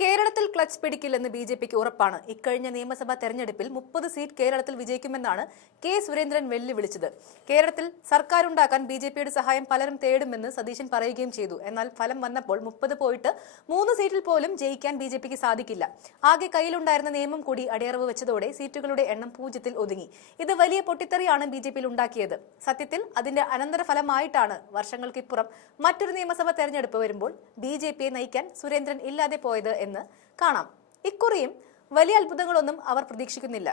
കേരള കേരളത്തിൽ ക്ലച്ച് പിടിക്കില്ലെന്ന് B J പിക്ക് ഉറപ്പാണ്. ഇക്കഴിഞ്ഞ നിയമസഭാ തെരഞ്ഞെടുപ്പിൽ മുപ്പത് സീറ്റ് കേരളത്തിൽ വിജയിക്കുമെന്നാണ് കെ സുരേന്ദ്രൻ വെല്ലുവിളിച്ചത്. കേരളത്തിൽ സർക്കാരുണ്ടാക്കാൻ ബി ജെ പിയുടെ സഹായം പലരും തേടുമെന്ന് സതീശൻ പറയുകയും ചെയ്തു. എന്നാൽ ഫലം വന്നപ്പോൾ മുപ്പത് പോയിട്ട് മൂന്ന് സീറ്റിൽ പോലും ജയിക്കാൻ ബി ജെ പിക്ക് സാധിക്കില്ല. ആകെ കയ്യിലുണ്ടായിരുന്ന നിയമം കൂടി അടിയറവ് വെച്ചതോടെ സീറ്റുകളുടെ എണ്ണം പൂജ്യത്തിൽ ഒതുങ്ങി. ഇത് വലിയ പൊട്ടിത്തെറിയാണ് ബി ജെ പിയിൽ ഉണ്ടാക്കിയത്. സത്യത്തിൽ അതിന്റെ അനന്തരഫലമായിട്ടാണ് വർഷങ്ങൾക്കിപ്പുറം മറ്റൊരു നിയമസഭാ തെരഞ്ഞെടുപ്പ് വരുമ്പോൾ ബി ജെ പിയെ നയിക്കാൻ സുരേന്ദ്രൻ ഇല്ലാതെ പോയത് എന്ന് കാണാം. ഇക്കുറിയും വലിയ അത്ഭുതങ്ങളൊന്നും അവർ പ്രതീക്ഷിക്കുന്നില്ല.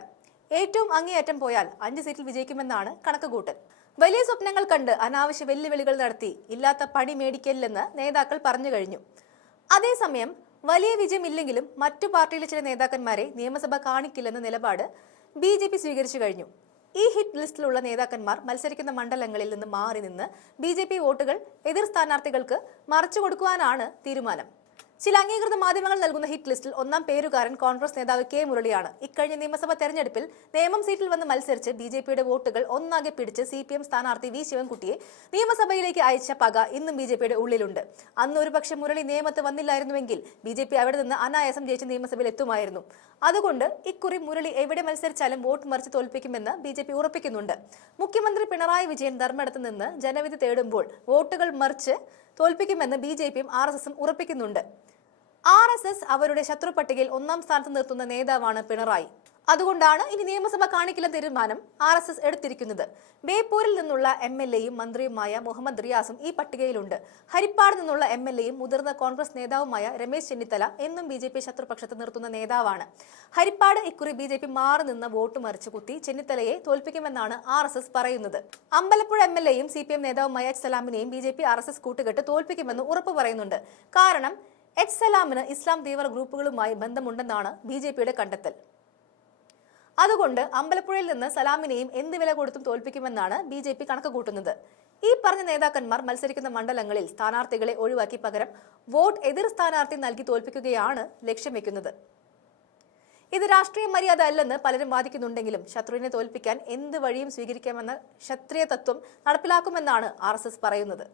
ഏറ്റവും അങ്ങേയറ്റം പോയാൽ അഞ്ച് സീറ്റിൽ വിജയിക്കുമെന്നാണ് കണക്കുകൂട്ടൽ. വലിയ സ്വപ്നങ്ങൾ കണ്ട് അനാവശ്യ വെല്ലുവിളികൾ നടത്തി ഇല്ലാത്ത പണി മേടിക്കലില്ലെന്ന് നേതാക്കൾ പറഞ്ഞു കഴിഞ്ഞു. അതേസമയം വലിയ വിജയമില്ലെങ്കിലും മറ്റു പാർട്ടിയിലെ ചില നേതാക്കന്മാരെ നിയമസഭ കാണിക്കില്ലെന്ന നിലപാട് ബി ജെ പി സ്വീകരിച്ചു കഴിഞ്ഞു. ഈ ഹിറ്റ് ലിസ്റ്റിലുള്ള നേതാക്കന്മാർ മത്സരിക്കുന്ന മണ്ഡലങ്ങളിൽ നിന്ന് മാറി നിന്ന് ബി വോട്ടുകൾ എതിർ സ്ഥാനാർത്ഥികൾക്ക് മറച്ചു കൊടുക്കുവാനാണ് തീരുമാനം. ചില അംഗീകൃത മാധ്യമങ്ങൾ നൽകുന്ന ഹിറ്റ് ലിസ്റ്റിൽ ഒന്നാം പേരുകാരൻ കോൺഗ്രസ് നേതാവ് കെ മുരളിയാണ്. ഇക്കഴിഞ്ഞ നിയമസഭാ തെരഞ്ഞെടുപ്പിൽ നേമം സീറ്റിൽ വന്ന് മത്സരിച്ച് ബി ജെ പിയുടെ വോട്ടുകൾ ഒന്നാകെ പിടിച്ച് സി പി എം സ്ഥാനാർത്ഥി വി ശിവൻകുട്ടിയെ നിയമസഭയിലേക്ക് അയച്ച പക ഇന്നും ബി ജെ പിയുടെ ഉള്ളിലുണ്ട്. അന്ന് ഒരുപക്ഷെ മുരളി നിയമത്ത് വന്നില്ലായിരുന്നുവെങ്കിൽ ബി ജെ പി അവിടെ നിന്ന് അനായാസം ജയിച്ച് നിയമസഭയിൽ എത്തുമായിരുന്നു. അതുകൊണ്ട് ഇക്കുറി മുരളി എവിടെ മത്സരിച്ചാലും വോട്ട് മറിച്ച് തോൽപ്പിക്കുമെന്ന് ബി ജെ പി ഉറപ്പിക്കുന്നുണ്ട്. മുഖ്യമന്ത്രി പിണറായി വിജയൻ ധർമ്മടത്ത് നിന്ന് ജനവിധി തേടുമ്പോൾ വോട്ടുകൾ മറിച്ച് തോൽപ്പിക്കുമെന്ന് ബി ജെ പിയും ആർ എസ് എസും ഉറപ്പിക്കുന്നുണ്ട്. ആർ എസ് എസ് അവരുടെ ശത്രു പട്ടികയിൽ ഒന്നാം സ്ഥാനത്ത് നിർത്തുന്ന നേതാവാണ് പിണറായി. അതുകൊണ്ടാണ് ഇനി നിയമസഭ കാണിക്കില്ല തീരുമാനം ആർ എസ് എസ് എടുത്തിരിക്കുന്നത്. ബേപ്പൂരിൽ നിന്നുള്ള എം എൽ എയും മന്ത്രിയുമായ മുഹമ്മദ് റിയാസും ഈ പട്ടികയിലുണ്ട്. ഹരിപ്പാട് നിന്നുള്ള എം എൽ എയും മുതിർന്ന കോൺഗ്രസ് നേതാവുമായ രമേശ് ചെന്നിത്തല എന്നും ബി ജെ പി ശത്രുപക്ഷത്ത് നിർത്തുന്ന നേതാവാണ്. ഹരിപ്പാട് ഇക്കുറി ബി ജെ പി മാറി നിന്ന് വോട്ട് മറിച്ചു കുത്തി ചെന്നിത്തലയെ തോൽപ്പിക്കുമെന്നാണ് ആർ എസ് എസ് പറയുന്നത്. അമ്പലപ്പുഴ എം എൽ എയും സി പി എം നേതാവുമായ സലാമിനെയും B J P R S S കൂട്ടുകെട്ട് തോൽപ്പിക്കുമെന്ന് ഉറപ്പ് പറയുന്നുണ്ട്. കാരണം എച്ച് സലാമിന് ഇസ്ലാം തീവ്ര ഗ്രൂപ്പുകളുമായി ബന്ധമുണ്ടെന്നാണ് ബി ജെ പിയുടെ കണ്ടെത്തൽ. അതുകൊണ്ട് അമ്പലപ്പുഴയിൽ നിന്ന് സലാമിനെയും എന്ത് വില കൊടുത്തും തോൽപ്പിക്കുമെന്നാണ് ബി ജെ പി കണക്ക് കൂട്ടുന്നത് ഈ പറഞ്ഞ നേതാക്കന്മാർ മത്സരിക്കുന്ന മണ്ഡലങ്ങളിൽ സ്ഥാനാർത്ഥികളെ ഒഴിവാക്കി പകരം വോട്ട് എതിർ സ്ഥാനാർത്ഥി നൽകി തോൽപ്പിക്കുകയാണ് ലക്ഷ്യം വെക്കുന്നത്. ഇത് രാഷ്ട്രീയ മര്യാദ അല്ലെന്ന് പലരും വാദിക്കുന്നുണ്ടെങ്കിലും ശത്രുവിനെ തോൽപ്പിക്കാൻ എന്ത് വഴിയും സ്വീകരിക്കാമെന്ന ക്ഷത്രിയ തത്വം നടപ്പിലാക്കുമെന്നാണ് ആർ പറയുന്നത്.